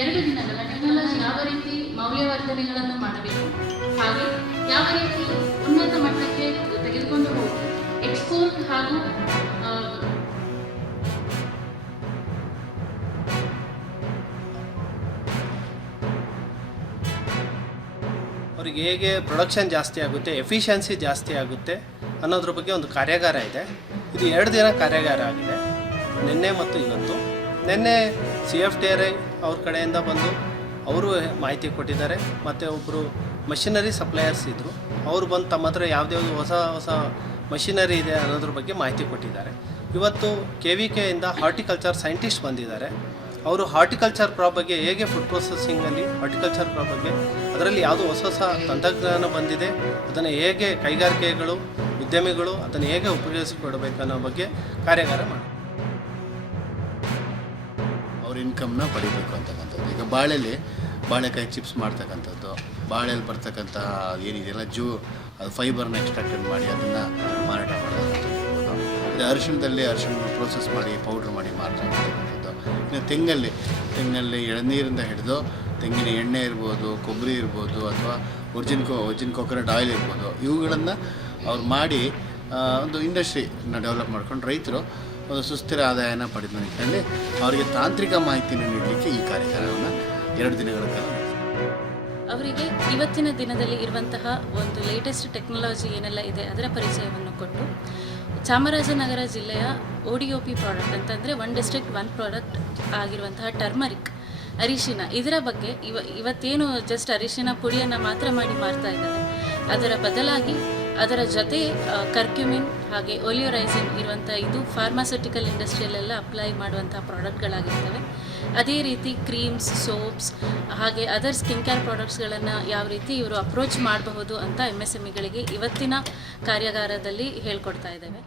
2 ದಿನಗಳ ಟೆಕ್ನಾಲಜಿ ಯಾವ ರೀತಿ ಮೌಲ್ಯವರ್ಧನೆಗಳನ್ನು ಮಾಡಬೇಕು, ಹಾಗೆ ಯಾವ ರೀತಿ ಉನ್ನತ ಮಟ್ಟಕ್ಕೆ ತೆಗೆದುಕೊಂಡು ಹೋಗಿ ಎಕ್ಸ್ಪೋರ್ಟ್ ಹಾಗೂ ಅವರಿಗೆ ಹೇಗೆ ಪ್ರೊಡಕ್ಷನ್ ಜಾಸ್ತಿ ಆಗುತ್ತೆ, ಎಫಿಷಿಯನ್ಸಿ ಜಾಸ್ತಿ ಆಗುತ್ತೆ ಅನ್ನೋದ್ರ ಬಗ್ಗೆ ಒಂದು ಕಾರ್ಯಾಗಾರ ಇದೆ. ಇದು 2 ದಿನ ಕಾರ್ಯಾಗಾರ ಆಗಿದೆ, ನಿನ್ನೆ ಮತ್ತು ಇವತ್ತು. ನಿನ್ನೆ CFTRI ಅವ್ರ ಕಡೆಯಿಂದ ಬಂದು ಅವರು ಮಾಹಿತಿ ಕೊಟ್ಟಿದ್ದಾರೆ. ಮತ್ತು ಒಬ್ಬರು ಮಷಿನರಿ ಸಪ್ಲೈಯರ್ಸ್ ಇದ್ದರು, ಅವರು ಬಂದು ತಮ್ಮ ಹತ್ರ ಯಾವುದ್ಯಾವುದು ಹೊಸ ಮಷಿನರಿ ಇದೆ ಅನ್ನೋದ್ರ ಬಗ್ಗೆ ಮಾಹಿತಿ ಕೊಟ್ಟಿದ್ದಾರೆ. ಇವತ್ತು KVKಯಿಂದ ಹಾರ್ಟಿಕಲ್ಚರ್ ಸೈಂಟಿಸ್ಟ್ ಬಂದಿದ್ದಾರೆ. ಅವರು ಹಾರ್ಟಿಕಲ್ಚರ್ ಕ್ರಾಪ್ ಬಗ್ಗೆ ಹೇಗೆ ಫುಡ್ ಪ್ರೊಸೆಸಿಂಗಲ್ಲಿ ಹಾರ್ಟಿಕಲ್ಚರ್ ಕ್ರಾಪ್ ಬಗ್ಗೆ ಅದರಲ್ಲಿ ಯಾವುದು ಹೊಸ ತಂತ್ರಜ್ಞಾನ ಬಂದಿದೆ, ಅದನ್ನು ಹೇಗೆ ಕೈಗಾರಿಕೆಗಳು ಉದ್ಯಮಿಗಳು ಅದನ್ನು ಹೇಗೆ ಉಪಯೋಗಿಸಿಕೊಡಬೇಕು ಅನ್ನೋ ಬಗ್ಗೆ ಕಾರ್ಯಾಗಾರ ಮಾಡಿ ಅವ್ರ ಇನ್ಕಮ್ನ ಪಡಿಬೇಕು ಅಂತಕ್ಕಂಥದ್ದು. ಈಗ ಬಾಳೆಕಾಯಿ ಚಿಪ್ಸ್ ಮಾಡ್ತಕ್ಕಂಥದ್ದು, ಬಾಳೆಯಲ್ಲಿ ಬರ್ತಕ್ಕಂಥ ಏನಿದೆಯಲ್ಲ ಅದು ಫೈಬರ್ನ ಎಕ್ಸ್ಟ್ರಾಕ್ಟೆಡ್ ಮಾಡಿ ಅದನ್ನು ಮಾರಾಟ ಮಾಡ್ತಕ್ಕಂಥದ್ದು. ಇದು ಅರಿಶಿಣದಲ್ಲಿ ಅರಿಶಿಣ ಪ್ರೋಸೆಸ್ ಮಾಡಿ ಪೌಡ್ರ್ ಮಾಡಿ ಮಾರಾಟ ಮಾಡ್ತಕ್ಕಂಥದ್ದು. ಇನ್ನು ತೆಂಗಲ್ಲಿ ಎಳನೀರಿಂದ ಹಿಡಿದು ತೆಂಗಿನ ಎಣ್ಣೆ ಇರ್ಬೋದು, ಕೊಬ್ಬರಿ ಇರ್ಬೋದು, ಅಥವಾ ಒರ್ಜಿನ್ ಕೊಕೊನಟ್ ಆಯಿಲ್ ಇರ್ಬೋದು, ಇವುಗಳನ್ನು ಅವ್ರು ಮಾಡಿ ಒಂದು ಇಂಡಸ್ಟ್ರಿನ ಡೆವಲಪ್ ಮಾಡ್ಕೊಂಡು ರೈತರು ಒಂದು ಸುಸ್ಥಿರ ಆದಾಯನ ಪಡೆದ ನಿಟ್ಟಿನಲ್ಲಿ ಅವರಿಗೆ ತಾಂತ್ರಿಕ ಮಾಹಿತಿಯನ್ನು ನೀಡಲಿಕ್ಕೆ ಈ ಕಾರ್ಯಕ್ರಮವನ್ನು 2 ದಿನಗಳ ಕಾಲ ಅವರಿಗೆ ಇವತ್ತಿನ ದಿನದಲ್ಲಿ ಇರುವಂತಹ ಒಂದು ಲೇಟೆಸ್ಟ್ ಟೆಕ್ನಾಲಜಿ ಏನೆಲ್ಲ ಇದೆ ಅದರ ಪರಿಚಯವನ್ನು ಕೊಟ್ಟು ಚಾಮರಾಜನಗರ ಜಿಲ್ಲೆಯ ODOP ಪ್ರಾಡಕ್ಟ್ ಅಂತಂದರೆ 1 ಡಿಸ್ಟ್ರಿಕ್ಟ್ 1 ಪ್ರಾಡಕ್ಟ್ ಆಗಿರುವಂತಹ ಟರ್ಮರಿಕ್ ಅರಿಶಿನ, ಇದರ ಬಗ್ಗೆ ಇವತ್ತೇನು ಜಸ್ಟ್ ಅರಿಶಿನ ಪುಡಿಯನ್ನು ಮಾತ್ರ ಮಾಡಿ ಮಾರ್ತಾ ಇದ್ದಾರೆ, ಅದರ ಬದಲಾಗಿ ಅದರ ಜೊತೆ ಕರ್ಕ್ಯುಮಿನ್ ಹಾಗೆ ಒಲಿಯೋರೈಸಿನ್ ಇರುವಂಥ ಇದು ಫಾರ್ಮಾಸ್ಯೂಟಿಕಲ್ ಇಂಡಸ್ಟ್ರಿಯಲ್ಲೆಲ್ಲ ಅಪ್ಲೈ ಮಾಡುವಂಥ ಪ್ರಾಡಕ್ಟ್ಗಳಾಗಿರ್ತವೆ. ಅದೇ ರೀತಿ ಕ್ರೀಮ್ಸ್, ಸೋಪ್ಸ್ ಹಾಗೆ ಅದರ್ ಸ್ಕಿನ್ ಕೇರ್ ಪ್ರಾಡಕ್ಟ್ಸ್ಗಳನ್ನು ಯಾವ ರೀತಿ ಇವರು ಅಪ್ರೋಚ್ ಮಾಡಬಹುದು ಅಂತ MSMEಗಳಿಗೆ ಇವತ್ತಿನ ಕಾರ್ಯಾಗಾರದಲ್ಲಿ ಹೇಳ್ಕೊಡ್ತಾ ಇದ್ದೇವೆ.